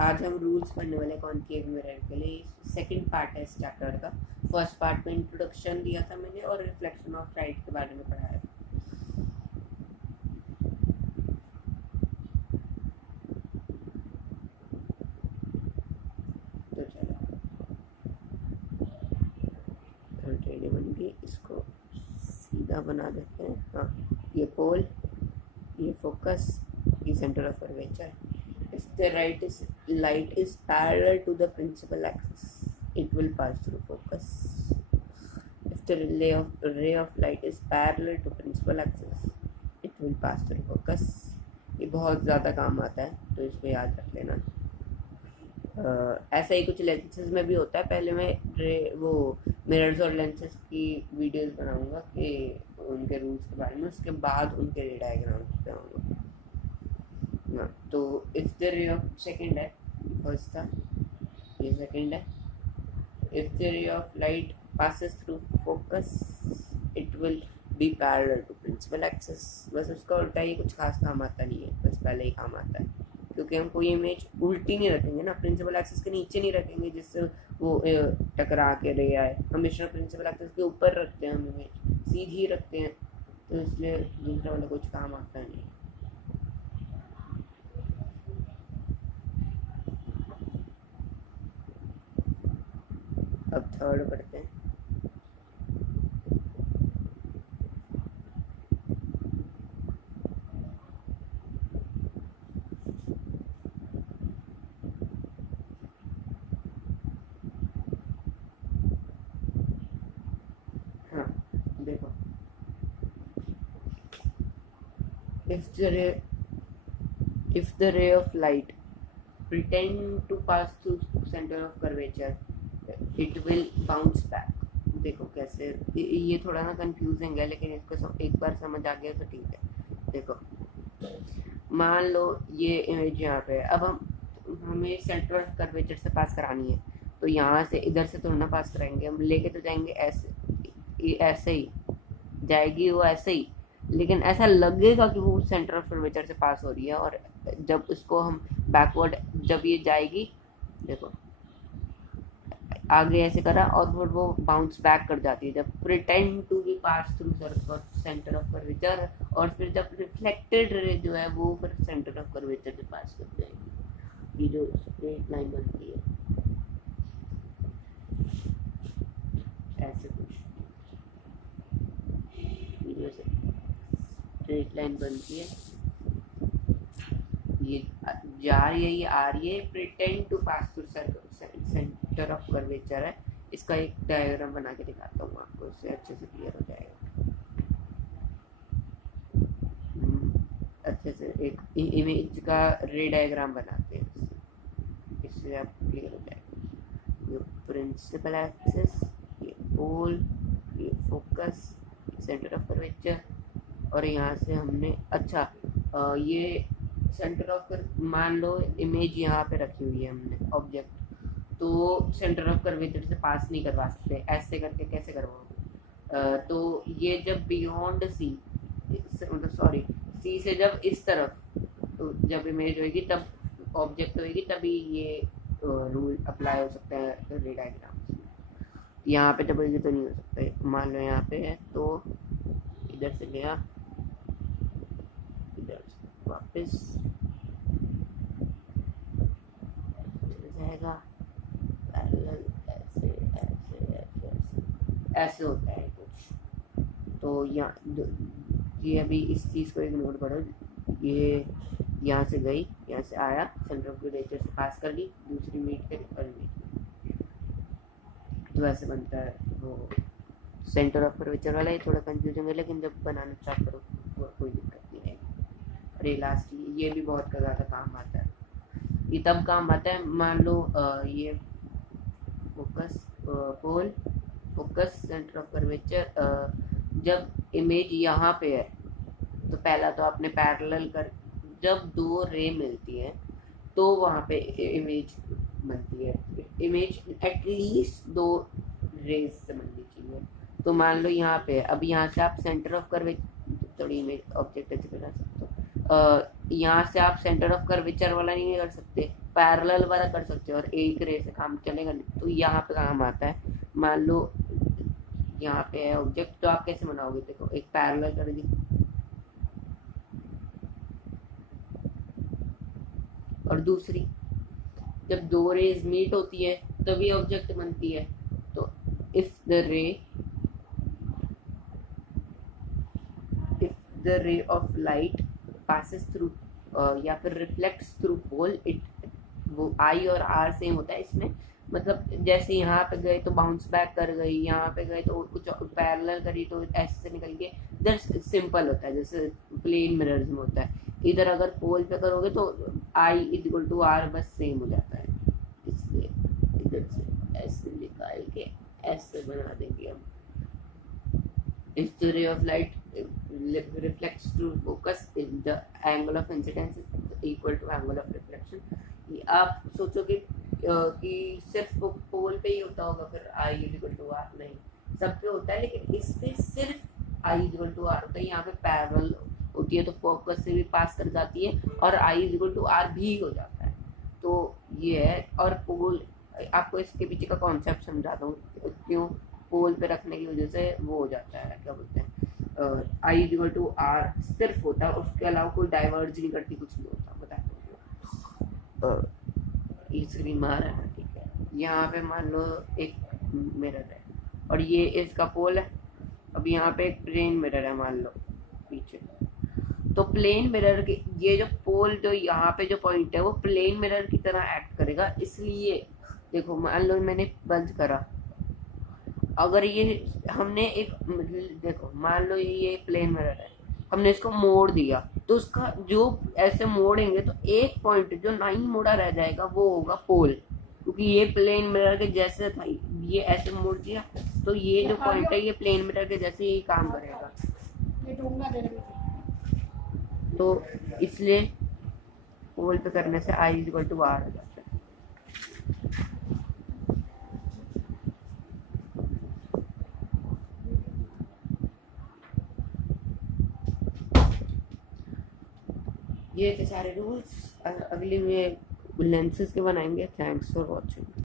आज हम रूल्स पढ़ने वाले कॉनकेव मिरर के लिए। सेकंड पार्ट है इस चैप्टर का। फर्स्ट पार्ट में इंट्रोडक्शन दिया था मैंने और रिफ्लेक्शन ऑफ लाइट के बारे में पढ़ाया। तो चलो रेडी बन गई, इसको सीधा बना देते हैं। हाँ, ये पोल, ये फोकस, ये centre of curvature. If the light is parallel to the principal axis, it will pass through focus. If the ray of light is parallel to principal axis, it will pass through focus. ये बहुत ज़्यादा काम आता है, तो इसको याद रख लेना। ऐसा ही कुछ लेंसेज में भी होता है। पहले मैं वो मिरर्स और लेंसेज की वीडियोस बनाऊंगा कि उनके रूल्स के बारे में, उसके बाद उनके रे डायग्राम्स पे आऊँगा। तो if the ray of second है, फर्स्ट था, ये सेकंड है। If the ray of light passes through focus, it will be parallel to principal axis। बस उसका उल्टा ही कुछ खास काम आता नहीं है, बस पहले ही काम आता है, क्योंकि हम कोई इमेज उल्टी नहीं रखेंगे ना, प्रिंसिपल एक्सिस के नीचे नहीं रखेंगे जिससे वो टकरा के रे आए। हमेशा प्रिंसिपल एक्सिस के ऊपर रखते हैं, हम इमेज सीधी रखते हैं, तो इसलिए दूसरा वाला कुछ काम आता नहीं। अब थर्ड पढ़ते हैं। हाँ देखो, if the ray of light pretend to pass through center of curvature, it will bounce back। देखो कैसे, ये थोड़ा ना कंफ्यूजिंग है, लेकिन इसको एक बार समझ आ गया तो ठीक है। देखो मान लो ये इमेज यहाँ पे है, अब हमें सेंटर ऑफ कर्वेचर से पास करानी है, तो यहाँ से इधर से तो ना पास कराएंगे, हम लेके तो जाएंगे ऐसे ही जाएगी वो ऐसे ही, लेकिन ऐसा लगेगा कि वो सेंटर ऑफ कर्वेचर से पास हो रही है। और जब उसको हम बैकवर्ड, जब ये जाएगी, देखो आगे ऐसे करा और फिर वो बाउंस बैक कर जाती है जब pretend to be pass through centre of curvature, और फिर जब रिफ्लेक्टेड रे जो है वो फिर सेंटर ऑफ कर्वेचर से पास कर जाएगी। ये जो स्ट्रेट लाइन बनती है ऐसे कुछ, ये स्ट्रेट लाइन बनती है, ये जा रही है, ये आ रही है, pretend to pass through centre of curvature है। इसका एक डायग्राम बना के दिखाता हूँ आपको, इससे अच्छे से क्लियर हो जाएगा। अच्छे से एक इमेज का रे डायग्राम बनाते हैं, इससे आप क्लियर हो जाएगा। ये प्रिंसिपल एक्सिस, ये पोल, ये फोकस, सेंटर ऑफ कर्वेचर, और यहाँ से हमने ये सेंटर ऑफ मान लो इमेज यहाँ पे रखी हुई है हमने ऑब्जेक्ट, तो सेंटर ऑफ कर्वेचर से पास नहीं करवा सकते, ऐसे करके कैसे करवाओगे? तो ये जब बियॉन्ड सी, मतलब सॉरी सी से जब इस तरफ, तो जब इमेज होगी तब ऑब्जेक्ट होगी, तभी ये रूल अप्लाई हो सकता है रे डायग्राम। यहाँ पे जब होगी तो नहीं हो सकता। मान लो यहाँ पे है, तो इधर से गया, इधर से वापस जाएगा, पैरेलल ऐसे ऐसे ऐसे ऐसे होता है कुछ। तो ये अभी इस चीज़ को इग्नोर करो, ये यहाँ से गई, यहाँ से आया, सेंटर ऑफ कर्वेचर से पास कर ली, दूसरी मीट के ऊपर मीट, तो ऐसे बनता है वो सेंटर ऑफ कर्वेचर वाला। ये थोड़ा कंफ्यूजन है, लेकिन जब बनाना स्टार्ट करो तो कोई दिक्कत नहीं आएगी। और ये लास्ट, ये भी बहुत ज़्यादा काम आता है। ये तब काम आता है, मान लो ये focus, pole, focus, centre of curvature, जब इमेज यहाँ पे है, तो पहला तो आपने पैरेलल कर, जब दो रे मिलती है तो वहाँ पे इमेज बनती है। इमेज एटलीस्ट दो रेज से बननी चाहिए। तो मान लो यहाँ पे, अब यहाँ से आप सेंटर ऑफ कर्वेचर, थोड़ी इमेज ऑब्जेक्ट ऐसे बना सकते हो, यहाँ से आप सेंटर ऑफ कर्वेचर वाला नहीं कर सकते, पैरेलल वाला कर सकते हो और एक रे से काम चलेगा नहीं। तो यहाँ पे काम आता है, मान लो यहाँ पे है ऑब्जेक्ट, तो आप कैसे बनाओगे, देखो एक पैरेलल कर दी और दूसरी, जब दो रेज मीट होती है तभी ऑब्जेक्ट बनती है। तो if the ray of light passes through या फिर रिफ्लेक्ट्स थ्रू पोल, इट, वो आई और आर सेम होता है इसमें, मतलब जैसे यहाँ पे गए तो बाउंस बैक कर गई, यहाँ पे गए तो कुछ पैरेलल करी तो ऐसे से निकल के, इधर सिंपल होता है जैसे प्लेन मिरर्स में होता है। इधर अगर पोल पे करोगे तो आई इक्वल टू आर बस सेम हो जाता है, इसलिए इधर से ऐसे निकाल के ऐसे बना देंगे हम। If the ray of light reflects through focus, if the angle of incidence is equal to angle of reflection, आप सोचोगे कि सिर्फ पोल पे ही होता होगा फिर आई इक्वल टू आर, नहीं सब पे होता है, लेकिन इस पे सिर्फ आई इक्वल टू आर होता है। यहाँ पे पैरेलल होती है तो फोकस से भी पास कर जाती है और आई इक्वल टू आर भी हो जाता है। तो ये है, और पोल आपको इसके पीछे का कॉन्सेप्ट समझाता हूँ क्यों पोल पे रखने की वजह से वो हो जाता है, क्या बोलते हैं, आई इक्वल टू आर सिर्फ होता है, उसके अलावा कोई डाइवर्ज नहीं करती, कुछ नहीं होता, बताता हूँ। ये स्क्रीन मार है ना, ठीक है। यहाँ पे मान लो एक मिरर है और ये इसका पोल है। अब यहाँ पे एक प्लेन मिरर है मान लो पीछे, तो प्लेन मिरर के ये जो पोल जो यहाँ पे जो पॉइंट है वो प्लेन मिरर की तरह एक्ट करेगा। इसलिए देखो मान लो मैंने बंद करा, अगर ये हमने एक, देखो मान लो ये प्लेन मिरर है, हमने इसको मोड़ दिया तो उसका जो ऐसे मोड़ेंगे तो एक पॉइंट जो नहीं मोड़ा रह जाएगा वो होगा पोल, क्योंकि ये प्लेन मिरर के जैसे था, ये ऐसे मोड़ दिया तो ये जो पॉइंट है ये प्लेन मिरर के जैसे ही काम करेगा। तो इसलिए पोल पे करने से आई इक्वल टू आर हो जाता है। ये थे सारे रूल्स, अगली में लेंसेज के बनाएंगे। Thanks for watching.